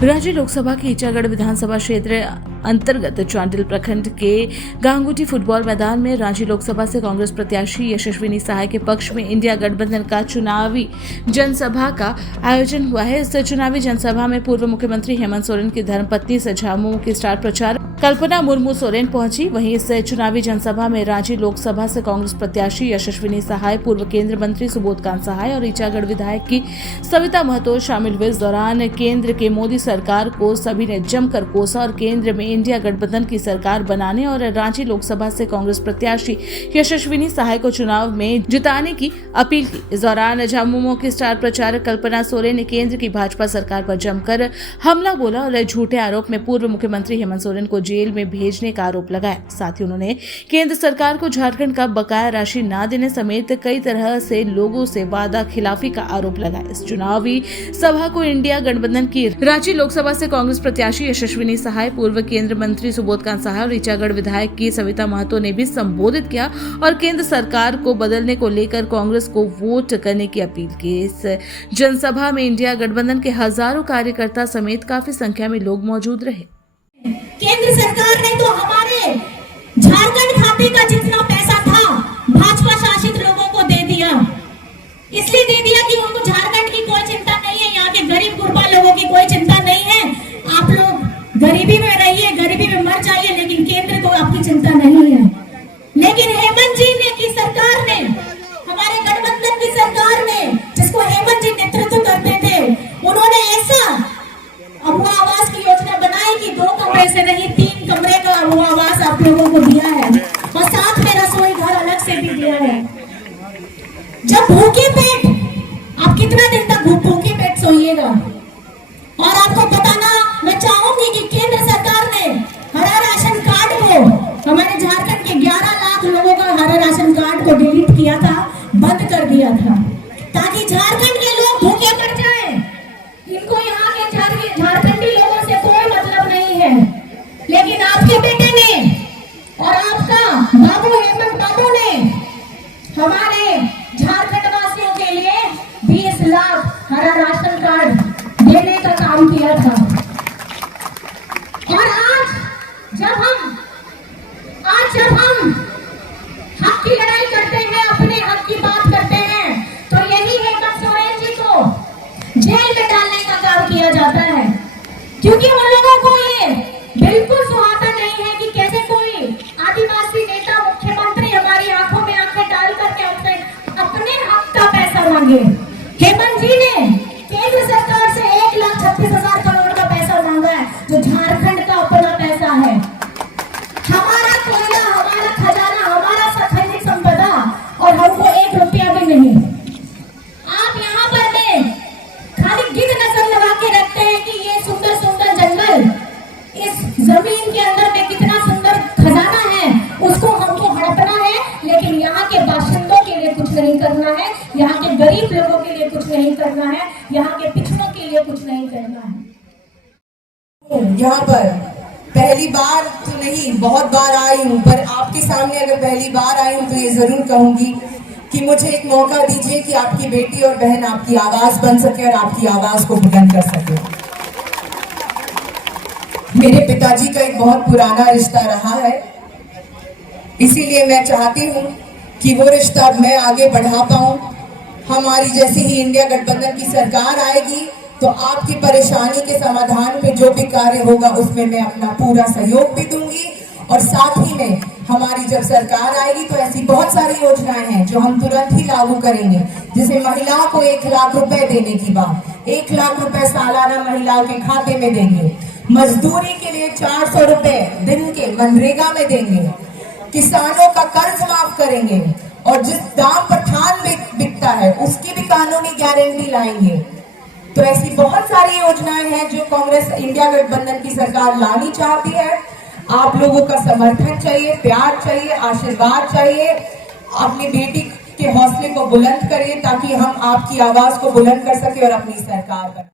राज्य लोकसभा के ईचागढ़ विधानसभा क्षेत्र अंतर्गत चांडिल प्रखंड के गांगुटी फुटबॉल मैदान में राज्य लोकसभा से कांग्रेस प्रत्याशी यशस्विनी सहाय के पक्ष में इंडिया गठबंधन का चुनावी जनसभा का आयोजन हुआ है। इस चुनावी जनसभा में पूर्व मुख्यमंत्री हेमंत सोरेन की धर्मपत्नी से झामुमो की स्टार प्रचारक कल्पना मुर्मू सोरेन पहुंची। वहीं इस चुनावी जनसभा में राज्य लोकसभा से कांग्रेस प्रत्याशी यशस्विनी सहाय, पूर्व केंद्रीय मंत्री सुबोधकांत सहाय और ईचागढ़ विधायक की सविता महतो शामिल हुए। इस दौरान केंद्र के मोदी सरकार को सभी ने जमकर कोसा और केंद्र में इंडिया गठबंधन की सरकार बनाने और रांची लोकसभा से कांग्रेस प्रत्याशी यशस्विनी सहाय को चुनाव में जिताने की अपील की। इस दौरान झामुमो की स्टार प्रचारक कल्पना सोरेन ने केंद्र की भाजपा सरकार पर जमकर हमला बोला और झूठे आरोप में पूर्व मुख्यमंत्री हेमंत सोरेन को जेल में भेजने का आरोप लगाया। साथ ही उन्होंने केंद्र सरकार को झारखंड का बकाया राशि न देने समेत कई तरह से लोगों से वादा खिलाफी का आरोप लगाया। इस चुनावी सभा को इंडिया गठबंधन की रांची लोकसभा से कांग्रेस प्रत्याशी यशस्विनी सहाय, पूर्व केंद्रीय मंत्री सुबोधकांत सहाय और ईचागढ़ विधायक की सविता महतो ने भी संबोधित किया और केंद्र सरकार को बदलने को लेकर कांग्रेस को वोट करने की अपील की। इस जनसभा में इंडिया गठबंधन के हजारों कार्यकर्ता समेत काफी संख्या में लोग मौजूद रहे। केंद्र सरकार ने तो हमारे झारखंड खाते का जितना पैसा था भाजपा शासित लोगों को दे दिया। इसलिए दे दिया कि उनको झारखंड की कोई चिंता नहीं है, यहाँ के गरीब गुरबा लोगों की कोई चिंता नहीं है। आप लोग गरीबी में रहिए, गरीबी में मर जाइए, लेकिन केंद्र को आपकी चिंता नहीं है। लेकिन हेमंत जी ने की सरकार ने, हमारे गठबंधन की सरकार ने, जिसको हेमंत जी नेतृत्व करते थे, उन्होंने ऐसा अबुआ आवास की योजना बनाई कि 2 कमरे से नहीं 3 कमरे का अबुआ आवास आप लोगों को दिया है और साथ में रसोई घर अलग से भी दिया है। जब भूखे पेट, आप कितना दिन तक भूखे पेट सोइएगा। और आपको बताना मैं चाहूंगी कि केंद्र सरकार ने हरा राशन कार्ड को, हमारे झारखंड के 11 लाख लोगों का हरा राशन कार्ड को डिलीट किया था, बंद कर दिया था, ताकि झारखंड के लोग भूखे मर जाएं। इनको यहाँ के झारखंडी लोगों से कोई मतलब नहीं है। लेकिन आपके बेटे ने और आपका बाबू हेमंत बाबू ने हमारे झारखंड वासियों के लिए 20 लाख हरा राशन कार्ड देने का काम किया था। और आज जब हम हक की लड़ाई करते हैं, अपने हक की बात करते हैं, तो यही हेमंत सोरेन जी को जेल में डालने का काम किया जाता है। क्योंकि उन लोगों को ये बिल्कुल सुहाता नहीं है कि कैसे कोई आदिवासी नेता मुख्यमंत्री हमारी आंखों में आंखें डाल करके हमसे अपने हक का पैसा मांगे। हेमंत जी ने केंद्र सरकार से 1,36,000 करोड़ का पैसा मांगा है, जो झारखंड का अपना पैसा है। हमारा कोयला, हमारा खजाना, हमारा खनिज संपदा, और हमको 1 रुपया भी नहीं। आप यहाँ पर में खाली गिद्ध नजर लगा के रखते हैं कि ये सुंदर सुंदर जंगल, इस जमीन के अंदर में कितना सुंदर खजाना है, उसको हमको हड़पना है। लेकिन यहाँ के बाशिंदों के लिए कुछ नहीं करना है, यहाँ के गरीब लोगों के लिए कुछ नहीं करना है, यहाँ के पिछड़ों के लिए कुछ नहीं करना है। यहाँ पर पहली बार तो नहीं, बहुत बार आई हूँ, पर आपके सामने अगर पहली बार आई हूँ तो ये जरूर कहूंगी कि मुझे एक मौका दीजिए कि आपकी बेटी और बहन आपकी आवाज बन सके और आपकी आवाज को बुलंद कर सके। मेरे पिताजी का एक बहुत पुराना रिश्ता रहा है, इसीलिए मैं चाहती हूँ कि वो रिश्ता मैं आगे बढ़ा पाऊँ। हमारी जैसे ही इंडिया गठबंधन की सरकार आएगी तो आपकी परेशानी के समाधान पे जो भी कार्य होगा उसमें मैं अपना पूरा सहयोग भी दूंगी। और साथ ही में हमारी जब सरकार आएगी तो ऐसी बहुत सारी योजनाएं हैं जो हम तुरंत ही लागू करेंगे। जैसे महिलाओं को 1 लाख रुपए देने की बात, 1 लाख रुपए सालाना महिलाओं के खाते में देंगे। मजदूरी के लिए 400 रुपए दिन के मनरेगा में देंगे। किसानों का कर्ज माफ करेंगे और जिस दाम पर धान बिकता है उसकी भी कानूनी गारंटी लाएंगे। तो ऐसी बहुत सारी योजनाएं हैं जो कांग्रेस इंडिया गठबंधन की सरकार लानी चाहती है। आप लोगों का समर्थन चाहिए, प्यार चाहिए, आशीर्वाद चाहिए। अपनी बेटी के हौसले को बुलंद करिए ताकि हम आपकी आवाज को बुलंद कर सके और अपनी सरकार